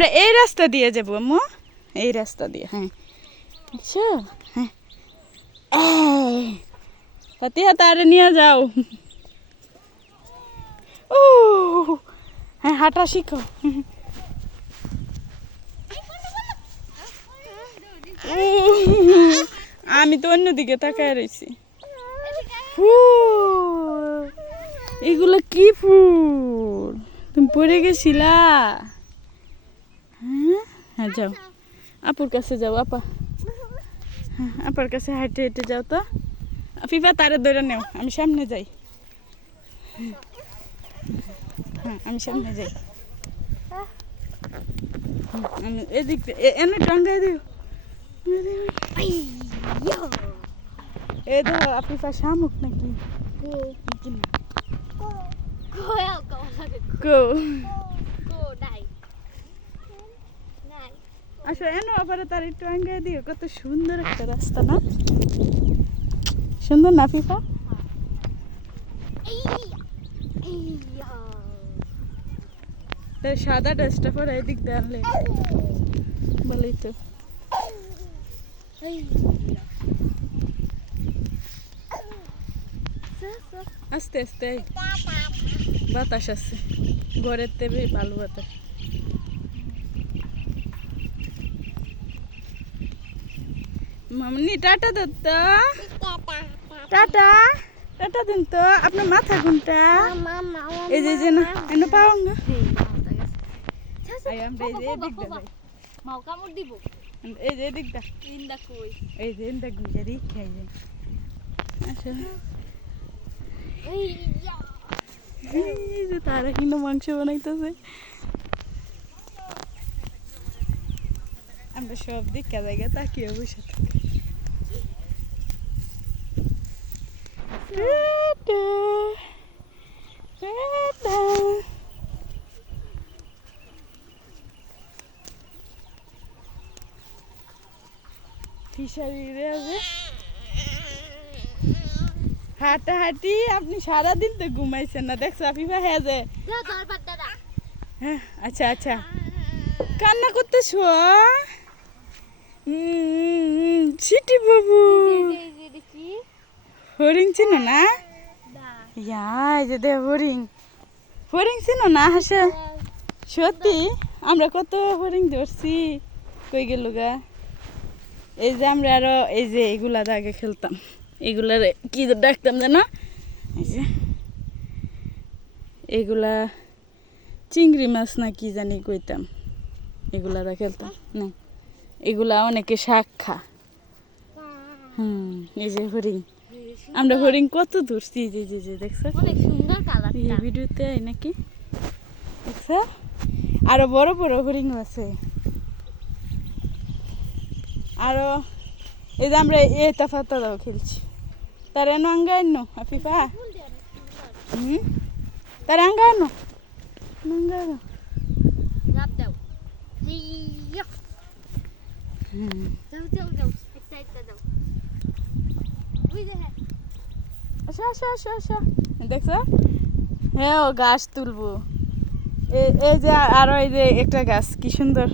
আমরা এই রাস্তা দিয়ে যাবো আম্মু, এই রাস্তা দিয়ে। হ্যাঁ বুঝছো? হ্যাঁ ফাতিহা তারে নিয়ে যাও। ও হ্যাঁ হাঁটা শিখো। আমি তো অন্যদিকে তাকায় রয়েছি। এগুলো কি ফুল? তুমি পড়ে গেছিলা? হ্যাঁ হ্যাঁ যাও আপুর কাছে যাও। আপা হ্যাঁ আপার কাছে হাঁটে হেঁটে যাও তো। ফিফা তারে ধরে নেও, আমি সামনে যাই। হ্যাঁ আমি সামনে যাই। আমি এদিক এনে টাঙ্গাই দিও। এ দেখো আপিফা শামুক নাকি? আচ্ছা এনো আবার তার একটু আঙ্গাই দিও। কত সুন্দর একটা রাস্তা না? সুন্দর না ফিফা? সাদা ড্রেসটা পরে এদিক দিয়ে আনলে বলেই তো। আস্তে আস্তে বাতাস আছে, ঘরের তেবে ভালো বাতাস। মামনি টাটা দত্তা, টাটা টাটা দিন তো। আপনার মাথা কোনটা? এই যে না এনে পাও না। এই যে দিকটা এই যে দেখ খাই যায়। আচ্ছা এই যে তারা কিন্তু মাংস বানাইতেছে। আমরা সব দিকে জায়গা তাকিয়ে বসে থাকি। হাঁটাহাঁটি আপনি সারাদিন তো ঘুমাইছেন না, দেখছো আফিফা? হ্যাঁ যে আচ্ছা আচ্ছা কান্না করতেছ? সিটি বাবু হরিং চিনো না? এই যে দে হরিং, হরিং চিনো না? হাসা সত্যি আমরা কত হরিং ধরছি। কই গেল গা? এই যে আমরা আরো এই যে এগুলা আগে খেলতাম, এগুলার কি ডাকতাম জানো? এই যে এগুলা চিংড়ি মাছ না কি জানি কইতাম, এগুলা খেলতাম না। এগুলা অনেকে শাক খা। এই যে হরিং, আমরা হরিং কত ধরছি। যে যে যে দেখছো এই ভিডিওতে নাকি দেখছো? আরো বড় বড় হরিং আছে। আরো এই যে আমরা এটা ফাতা দাও খেলছি। তার এনো আঙ্গা এনো আফিফা, তার আঙ্গা এনো আঙ্গা এনো। আচ্ছা আচ্ছা আচ্ছা আচ্ছা দেখছো? হ্যাঁ ও গাছ তুলবো। এই যে আরো এই যে একটা গাছ কি সুন্দর।